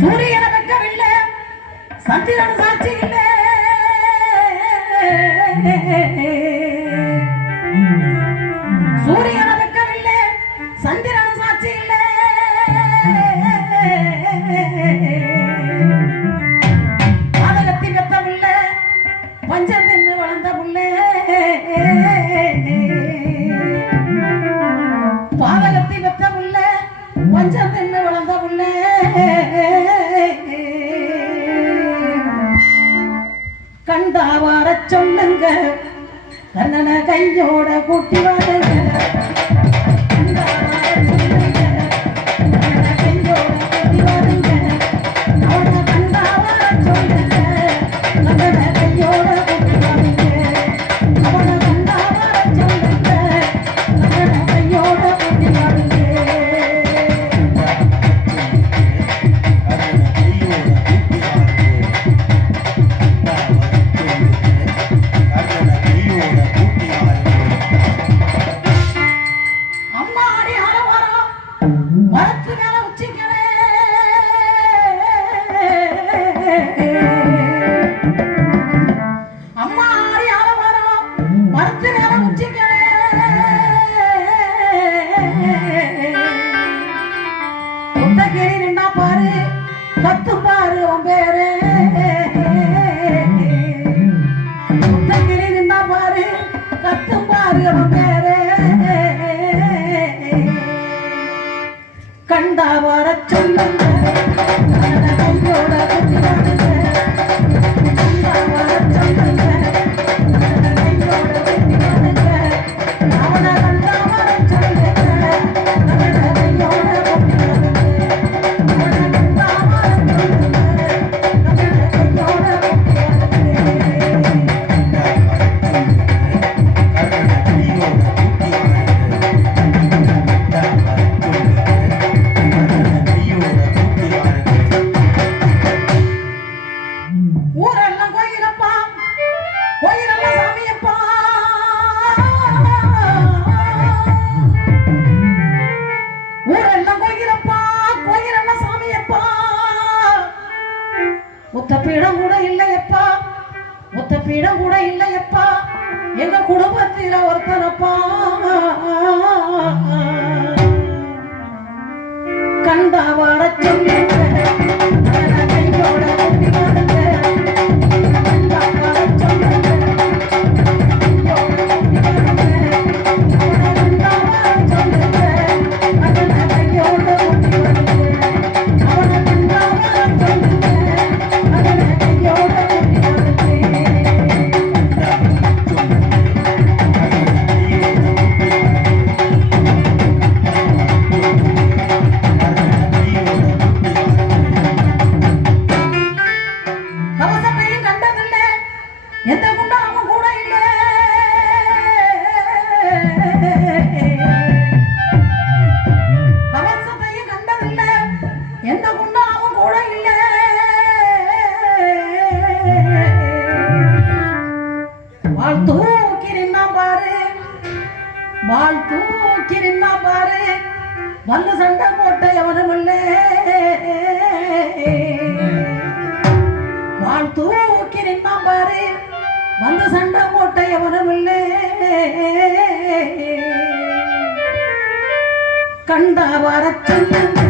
சூரியனை வைக்கவில்லை சந்திரன் சாட்சி இல்லை சூரியனை வைக்கவில்லை சந்திரன் சாட்சி இல்லை பாதகத்தி பெத்த புள்ள பஞ்சம் தின்னு வளர்ந்த புள்ள. பாதகத்தி பெத்த புள்ள பஞ்சம் தின்னு வர சொல்லுங்க. கண்ணனை கையோட கூட்டி வாருங்க முத்தகிரி நின்னா பாரு கத்து பாரு உன் பேரு. முத்தகிரி நின்னா பாரு கத்து பாரு உன் பேரு. கண்டா வர சொல்லுங்க ஒத்த பீடம் கூட இல்லையப்பா. ஒத்த பீடம் கூட இல்லையப்பா. எங்க குடும்பத்தில ஒருத்தனப்பா. வாழ் தூக்கி நின்னா பாரு. வந்து சண்டை போட்ட எவனும் இல்லை வாழ் தூக்கி நின்னா பாரு. வந்து சண்டை போட்ட எவனும் இல்லை கண்டா வர சொல்லுங்க